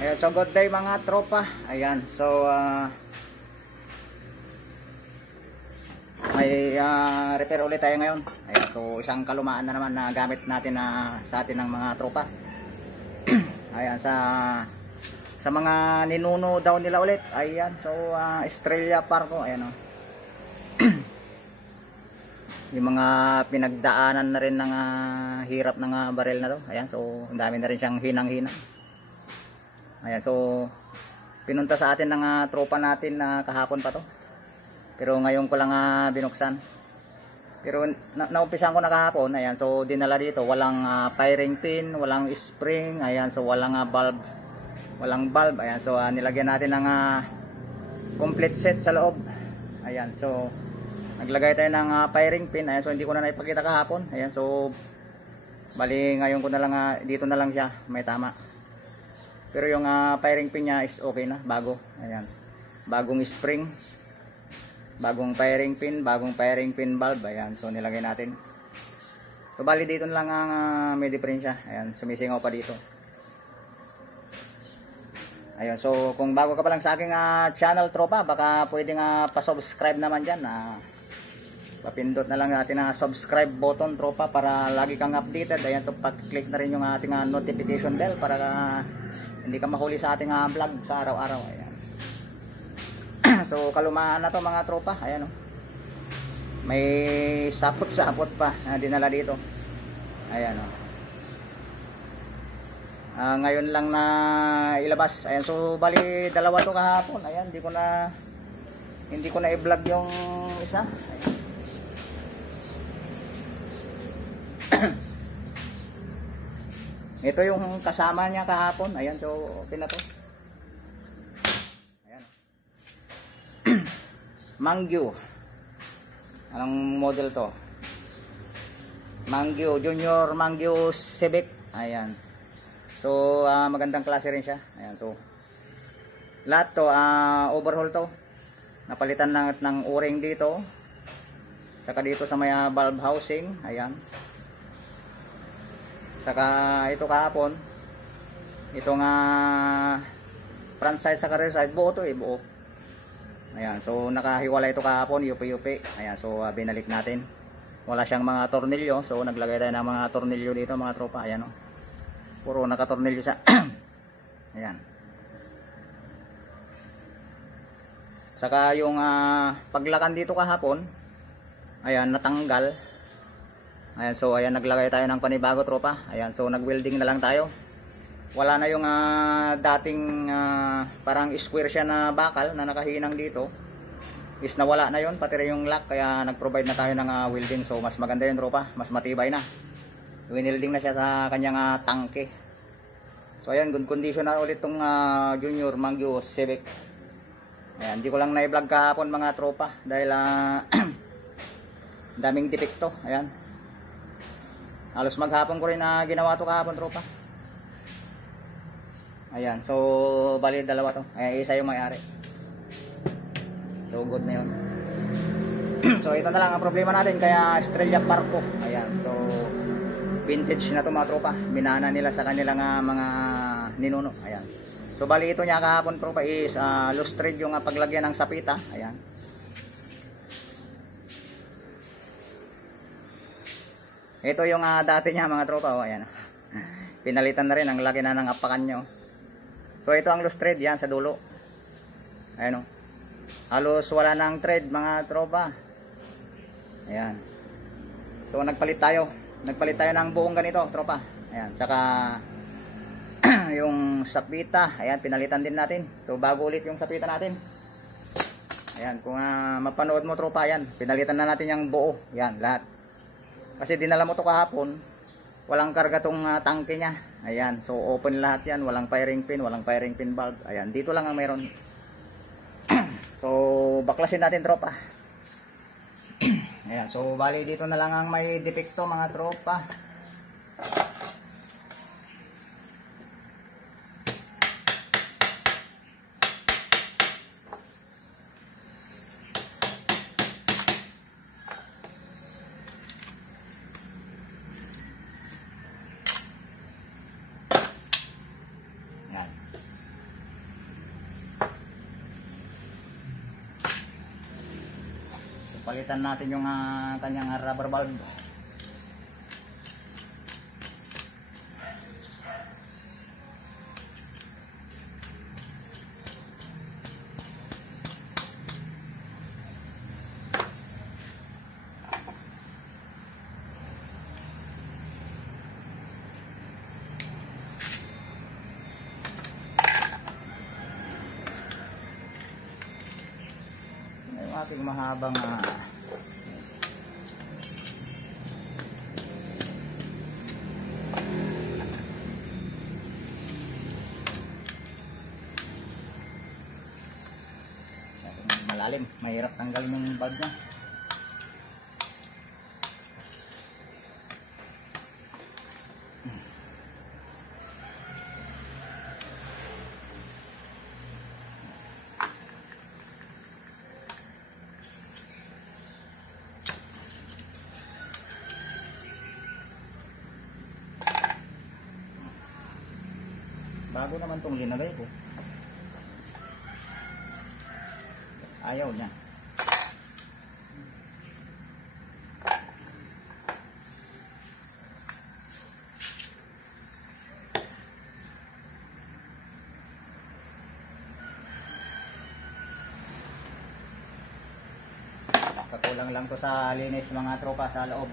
Ayan, so good day mga tropa. Ayan, so may repair ulit tayo ngayon. Ayan, so isang kalumaan na naman na gamit natin sa atin ng mga tropa. Ayan, sa mga ninuno daw nila ulit. Ayan, so Estrella Parco. Ayan o. Yung mga pinagdaanan na rin ng hirap ng barel na to. Ayan, so ang dami na rin siyang hinang-hinang. Ayan, so pinunta sa atin ng tropa natin na kahapon pa to. Pero ngayon ko lang binuksan. Pero naumpisan ko na kahapon. Ayan, so dinala dito. Walang firing pin, walang spring. Ayan, so walang bulb. Walang bulb. Ayan, so nilagyan natin ng complete set sa loob. Ayan, so naglagay tayo ng firing pin. Ayan, so hindi ko na naipakita kahapon. Ayan, so bali ngayon ko na lang dito na lang siya may tama. Pero yung firing pin niya is okay na, bago. Ayan. Bagong spring, bagong firing pin bulb. Ayan, so nilagay natin. So bali dito na lang ang may diferensya. Ayan, sumisingaw pa dito. Ayun, so kung bago ka pa lang sa aking channel tropa, baka pwede pa-subscribe naman diyan. Papindot na lang natin ang subscribe button tropa para lagi kang updated. Ayan, so pa-click na rin yung ating notification bell para hindi ka mahuli sa ating vlog sa araw-araw. Ayan. So kalumaan na to mga tropa. Ayan, oh. May sapot-sapot pa na dinala dito. Ayan, oh. Ngayon lang na ilabas. Ayan, so bali dalawa to kahapon. Ayan, hindi ko na i-vlog yung isa. Ayan. Ito yung kasama niya kahapon. Ayan, so okay na to. Ayan. Mangyo. Anong model to? Mangyo, Junior Mangyo Civic. Ayan. So magandang klase rin siya. Ayan, so lahat to overhaul to. Napalitan ng o-ring dito. Saka dito sa may valve housing. Ayan. Saka ito kahapon, itong front side sa rear side, buo to buo. Ayan, so nakahiwalay ito kahapon, yupi-yupi. Ayan, so binalik natin. Wala siyang mga tornilyo, so naglagay tayo ng mga tornilyo dito mga tropa. Ayan, oh. Puro nakatornilyo sa ayan. Saka yung paglakan dito kahapon, ayan, natanggal. Ayan, so ayan, naglagay tayo ng panibago tropa. Ayan, so nag-welding na lang tayo. Wala na yung dating parang square siya na bakal na nakahinang dito. Is nawala na yon, pati rin yung lock, kaya nag-provide na tayo ng welding. So mas maganda yun tropa, mas matibay na. Winelding na siya sa kanyang tangke. So ayan, good condition na ulit tong Junior Mangyo Civic. Ayan, hindi ko lang na-vlog kahapon mga tropa dahil daming depekto. Ayan. Halos maghapon ko rin ginawa to kahapon tropa. Ayan, so bali dalawa to. Ay, isa yung may-ari. So good na yun. So ito na lang ang problema natin, kaya Estrella Parco. Ayan, so vintage na to mga tropa. Binana nila sa kanilang mga ninuno. Ayan. So bali ito niya kahapon tropa is loose thread yung paglagyan ng sapita. Ayan. Ito yung dati niya mga tropa. Oh, ayan. Pinalitan na rin, ang laki na ng apakan nyo. So ito ang loose thread yan sa dulo. Ayan, oh. Halos wala na ang thread mga tropa. Ayan. So nagpalit tayo ng buong ganito tropa. Ayan. Saka yung sapita, ayan, pinalitan din natin. So bago ulit yung sapita natin. Ayan, kung mapanood mo tropa, ayan, pinalitan na natin yung buo. Ayan, lahat. Kasi dinala mo to kahapon, walang karga tong tangke niya. Ayan, so open lahat yan, walang firing pin bulb. Ayan, dito lang ang meron. So baklasin natin tropa. Ayan, so bali dito na lang ang may depekto mga tropa. Papalitan natin yung kanyang rubber valve. Yung ating mahabang malalim, mahirap tanggalin yung valve niya. Bago naman itong linagay ko. Ayaw niya. Kakulang lang to sa linis mga tropa sa loob.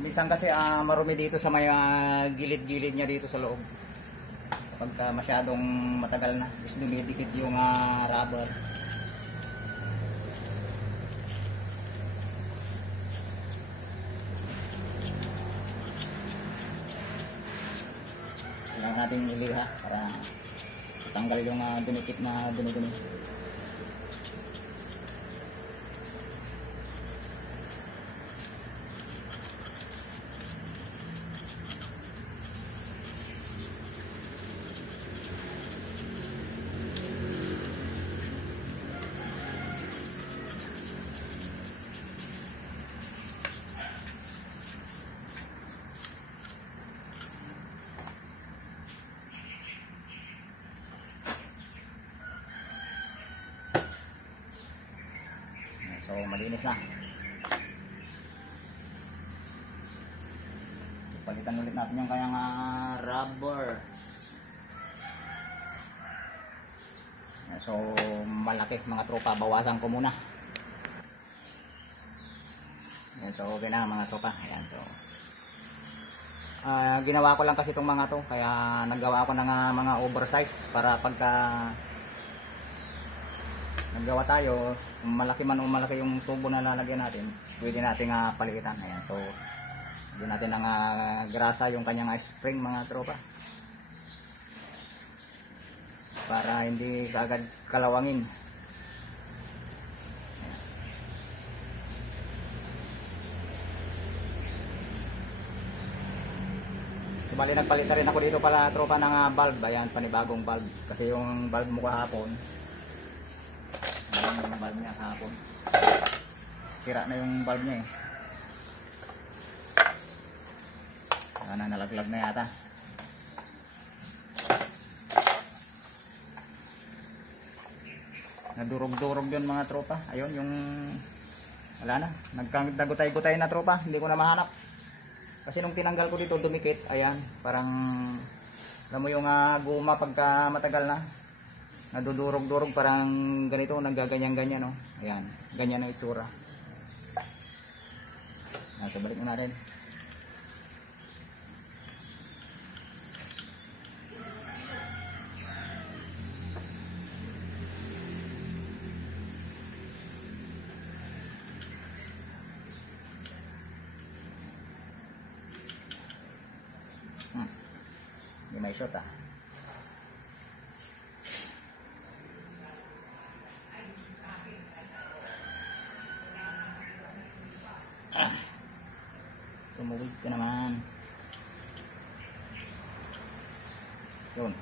Minsan kasi marumi dito sa may gilid-gilid niya dito sa loob. Pagka masyadong matagal na, is dumidikit yung rubber. Kailangan natin iliha para tanggal yung dumikit na dumi-dumi. So malinis na. Palitan ulit natin yung kayang rubber. So malaki mga tropa, bawasan ko muna. Ayan, so okay na mga tropa. Ayan, so ginawa ko lang kasi itong mga to, kaya naggawa ko ng mga oversize para pagka naggawa tayo, malaki man o malaki yung tubo na lalagyan natin, pwede natin palitan. Ayan, so hindi natin ng grasa yung kanyang spring mga tropa, para hindi agad kalawangin. So, bali nagpalit na rin ako dito pala tropa ng valve. Ayan, panibagong valve, kasi yung valve mo kahapon, yung valve niya kahapon, sira na yung valve niya nalaglag na yata. Nadurog-durog yun mga tropa. Ayun yung wala na, nagkagutay-gutay na tropa, hindi ko na mahanap kasi nung tinanggal ko dito dumikit. Ayan, parang alam mo yung guma pagka matagal na nadudurog-durog, parang ganito, nagaganyan-ganyan, no? Ayan, ganyan ang itsura. So balik na natin. Hindi may shot tumuwid ka naman. Yun.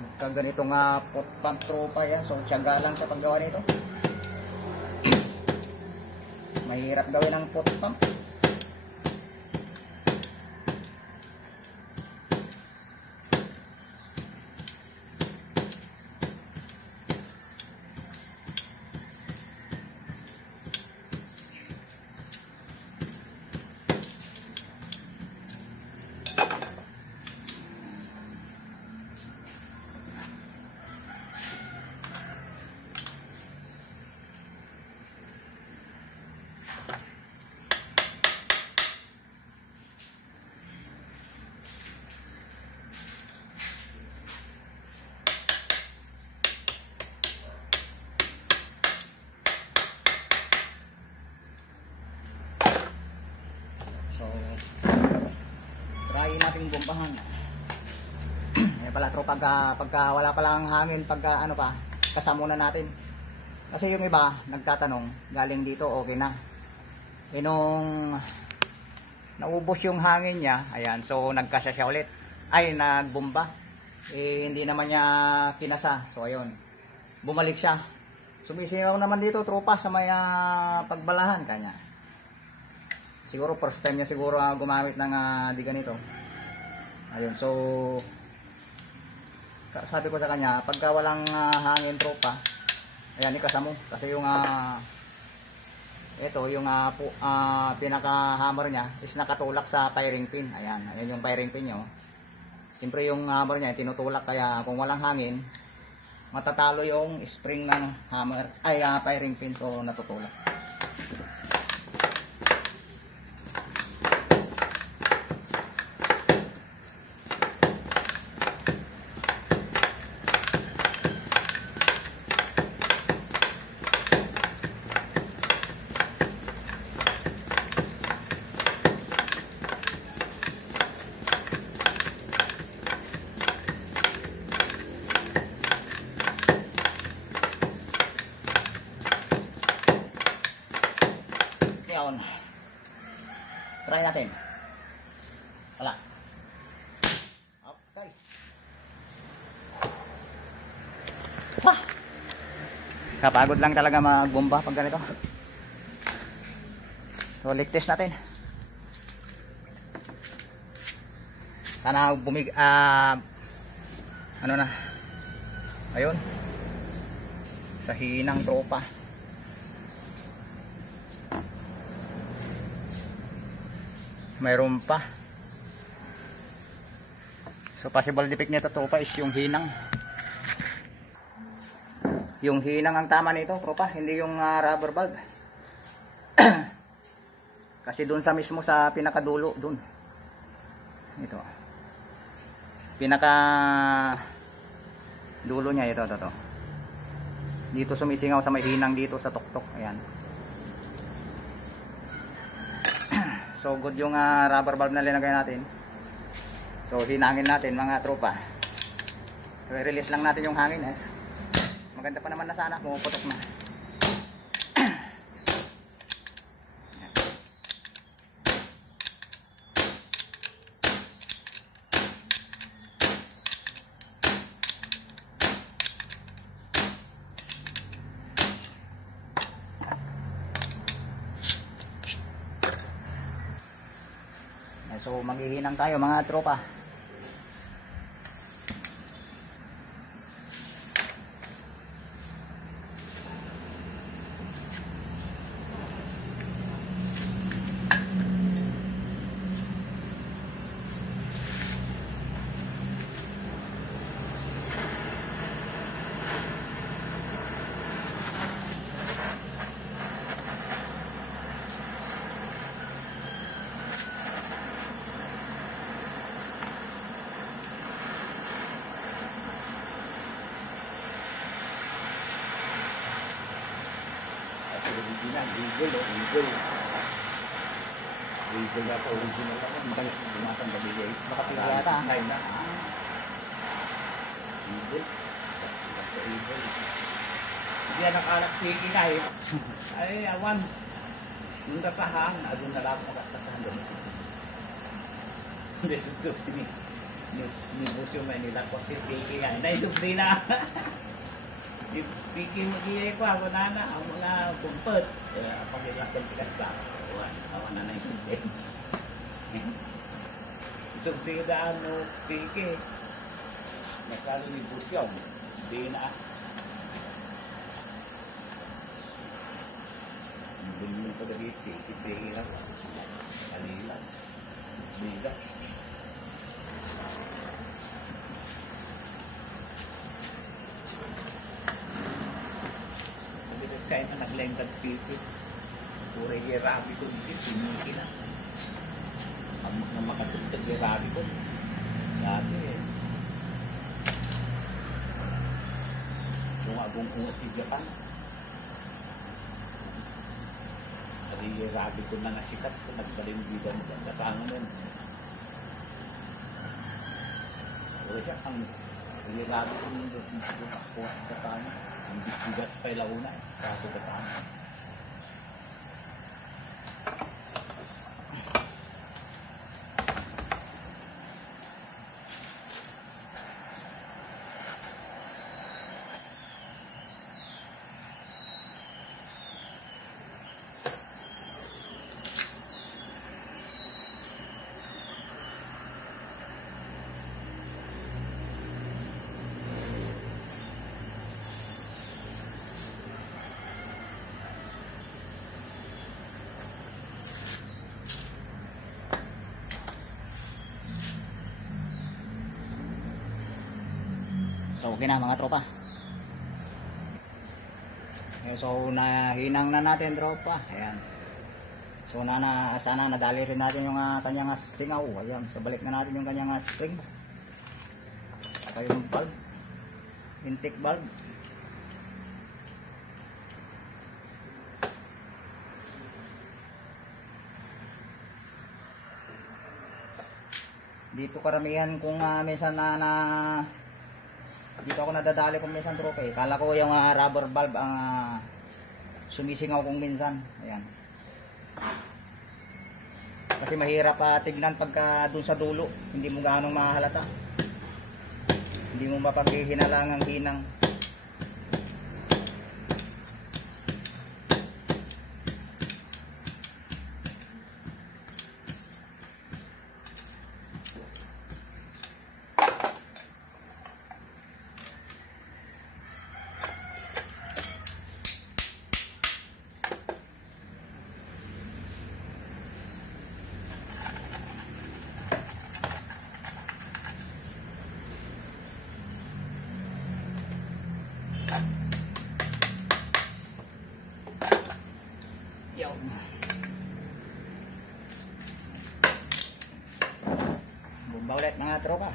Pagka ganito nga pot pump tropa yan, so tiyaga lang sa paggawa nito. Mahirap gawin ang pot pump. Try natin bombahan. Ayan pala tropa, pagka wala palang hangin, pagka ano pa, kasama na natin. Kasi yung iba nagtatanong, galing dito okay na. Nung naubos yung hangin niya, ayan, so nagkasya siya ulit. Ay, nagbomba. Hindi naman niya kinasa. So ayun, bumalik siya. Sumisingaw naman dito tropa sa may pagbalahan kanya. Siguro first time niya siguro gumamit ng di ganito. Ayun, so sabi ko sa kanya, pagka walang hangin tropa, ayan, ikasamo. Kasi yung ito, yung pinaka-hammer niya is nakatulak sa firing pin. Ayan, ayan yung firing pin niya. Siyempre yung hammer niya tinutulak, kaya kung walang hangin, matatalo yung spring ng hammer, ay firing pin, so natutulak. Try natin. Wala. Okay. Kapagod lang talaga magbomba pag ganito. So, leak test natin. Sana ano na. Ayun. Sa hinang tropa. Mayroon pa. So possible defect nito tropa is yung hinang. Yung hinang ang tama nito tropa, hindi yung rubber valve. Kasi dun sa mismo sa pinakadulo dun. Ito. Pinaka dulo niya ito. Dito sumisingaw sa may hinang dito sa tuktok. Ayan. So good yung rubber valve na linagay natin. So hinangin natin mga tropa. So i-release lang natin yung hangin. Maganda pa naman na sana, pumuputok na. So maghihinang tayo mga tropa. Eagle na po, original ako. Hindi naman nabigay. Nakapila yata. Eagle. Hindi yan nakalak sige na eh. Ay, awan. Nung katahang, doon na lang makatasahan doon. Hindi, susunod. negosyo may nila ko si Piki yan. Naisubri na. Si Piki mo diya ko ako na ang mga kumpet. Pag ilakan tikas ka. Awan na naisubri. Isubri ka ano Piki. Nakalo negosyo. Di na. Bunyi ko dari Piki lang. Kanila. Bila. Kaya na naglengkad pipit. Pura yung rabi ko dito, piniki na. Amok na makatugtag yung rabi ko. Dati eh. Yung agong ungat si Japan. Sabi yung rabi ko na nasikat ko, nagbalimbidan mo sa pangan nun. Pura siya, ang yung rabi ko nung kuha sa pangan. Ang bigat pa yung launa. Kaso ka tama. So okay na mga tropa. So nahinang na natin tropa. Ayan. So sana nadali rin natin yung kanyang singaw. Ayan. So balik na natin yung kanyang spring. Saka yung valve. Intake valve. Dito karamihan kung minsan dito ako nadadali kung minsan tropa eh. Kala ko yung rubber valve ang sumisingaw kung minsan. Ayan. Kasi mahirap tignan pagka dun sa dulo. Hindi mo gaano mahalata. Hindi mo mapaghihinalang ang hinang. Bumba ulit mga tropa.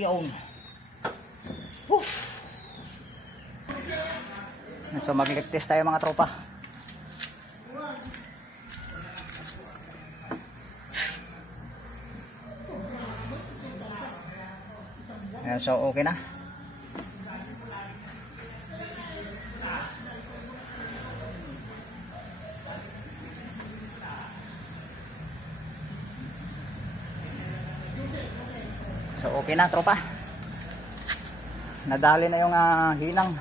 Yun. So mag-test tayo mga tropa. Ayan, so okay na. So okay na tropa. Nadali na yung hinang.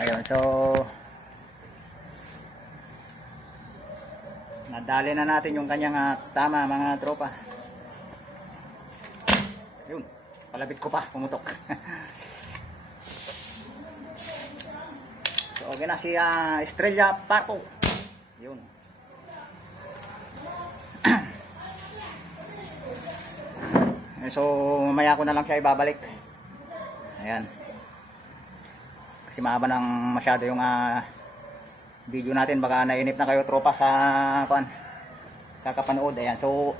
Ayun, so nadali na natin yung kanyang tama mga tropa. Ayun, palabit ko pa, pumutok. So okay na si Estrella Paco. Yun. So mamaya ko na lang siya ibabalik. Ayan. Kasi mahaba nang masyado yung video natin. Baka nainip na kayo tropa sa kakapanood. Ayan, so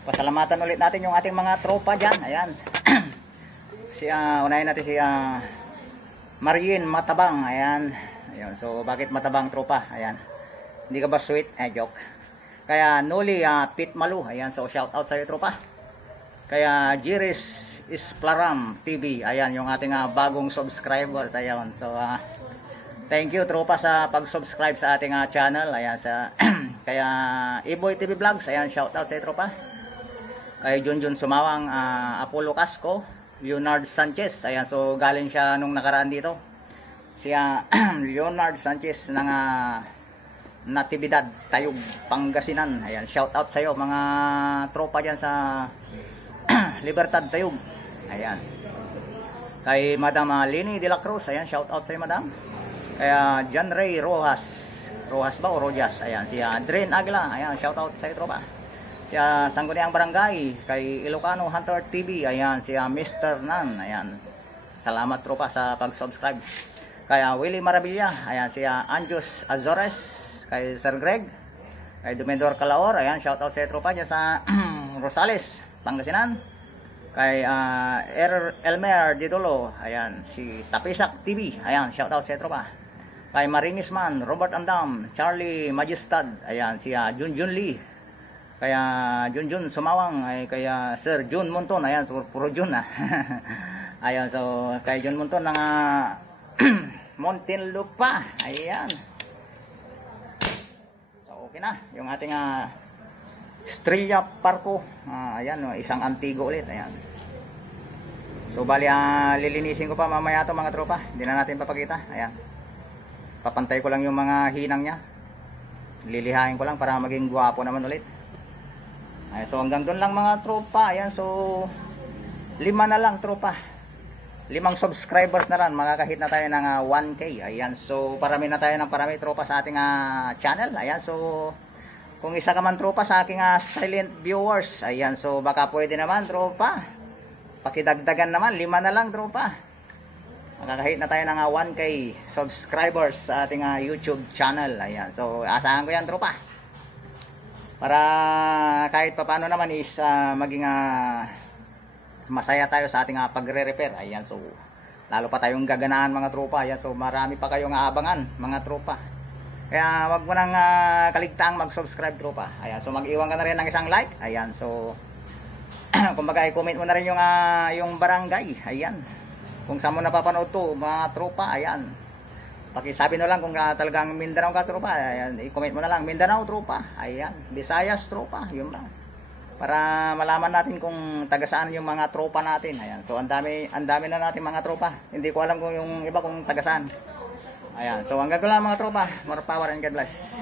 pasalamatan ulit natin yung ating mga tropa dyan. Ayan. Unahin natin si Marien Matabang. Ayan. Ayan. So bakit matabang tropa? Ayan. Hindi ka ba sweet? Joke. Kaya Noli Pit Malu. Ayan. So shout out sa iyo tropa. Kaya Jiris Isplaram TV. Ayan yung ating bagong subscribers. Ayan. So thank you tropa sa pag-subscribe sa ating channel. Ayan sa kaya Iboy TV Vlogs. Ayan shout out sa iyo tropa. Kay Junjun Sumawang, Apollo Casco, Leonard Sanchez. Ayan, so galing siya nung nakaraan dito. Si Leonard Sanchez ng Natividad, Tayug, Pangasinan. Ayan, shout out sa iyo mga tropa diyan sa Libertad, Tayug. Ayan. Kay Madam Lini de la Cruz. Ayan, shout out sa iyo Madam. Kaya John Ray Rojas. Rojas ba o Rojas? Ayan, si Adrian Aguila. Ayan, shout out sa iyo tropa. Si Sangguniang Barangay, kay Ilocano Hunter TV, ayan, si Mr. Nan, ayan. Salamat tropa sa pag-subscribe. Kay Willie Maravilla, ayan, si Anjos Azores, kay Sir Greg, kay Dumendor Calaor, ayan, shout out sa tropa dyan sa Rosales, Pangasinan. Kay Elmer Didolo, ayan, si Tapisak TV, ayan, shout out sa tropa. Kay Marinisman, Robert Andam, Charlie Majestad, ayan, si Junjun Lee. Kaya Junjun Sumawang, ay kaya Sir Jun Monton, ayan, puro Jun ayan, so kay Jun Monton ng Muntinlupa, ayan. So okay na, yung ating Estrella Parco, ayan, isang Antigo ulit, ayan. So bali, lilinisin ko pa mamaya ito mga tropa, hindi na natin papakita, ayan. Papantay ko lang yung mga hinang nya, lilihain ko lang para maging guwapo naman ulit. Ayan, so hanggang doon lang mga tropa. Ayan, so 5 na lang tropa. 5 subscribers na lang. Makakahit na tayo ng 1K. Ayan, so parami na tayo ng parami tropa sa ating channel. Ayan, so kung isa ka man tropa sa aking silent viewers. Ayan, so baka pwede naman tropa. Pakidagdagan naman. 5 na lang tropa. Makakahit na tayo ng 1K subscribers sa ating YouTube channel. Ayan, so asahan ko yan tropa. Para kahit papaano naman is maging masaya tayo sa ating pagre-repair. Ayan, so lalo pa tayong gaganaan mga tropa. Ayan, so marami pa kayong aabangan mga tropa. Kaya wag mo nang kaligtaang mag-subscribe tropa. Ayan, so mag-iwan ka na rin ng isang like. Ayan, so kumbaga i-comment mo na rin yung barangay. Ayan, kung saan mo napapanood to mga tropa. Ayan, pakisabi na lang kung talagang Mindanao ka tropa. Ayan, i-comment mo na lang Mindanao tropa. Ayan, Visayas tropa, yun lang. Para malaman natin kung taga saan yung mga tropa natin. Ayan, so ang dami na natin mga tropa. Hindi ko alam kung yung iba kung taga saan. Ayan, so hanggang ko lang mga tropa. More power and God bless.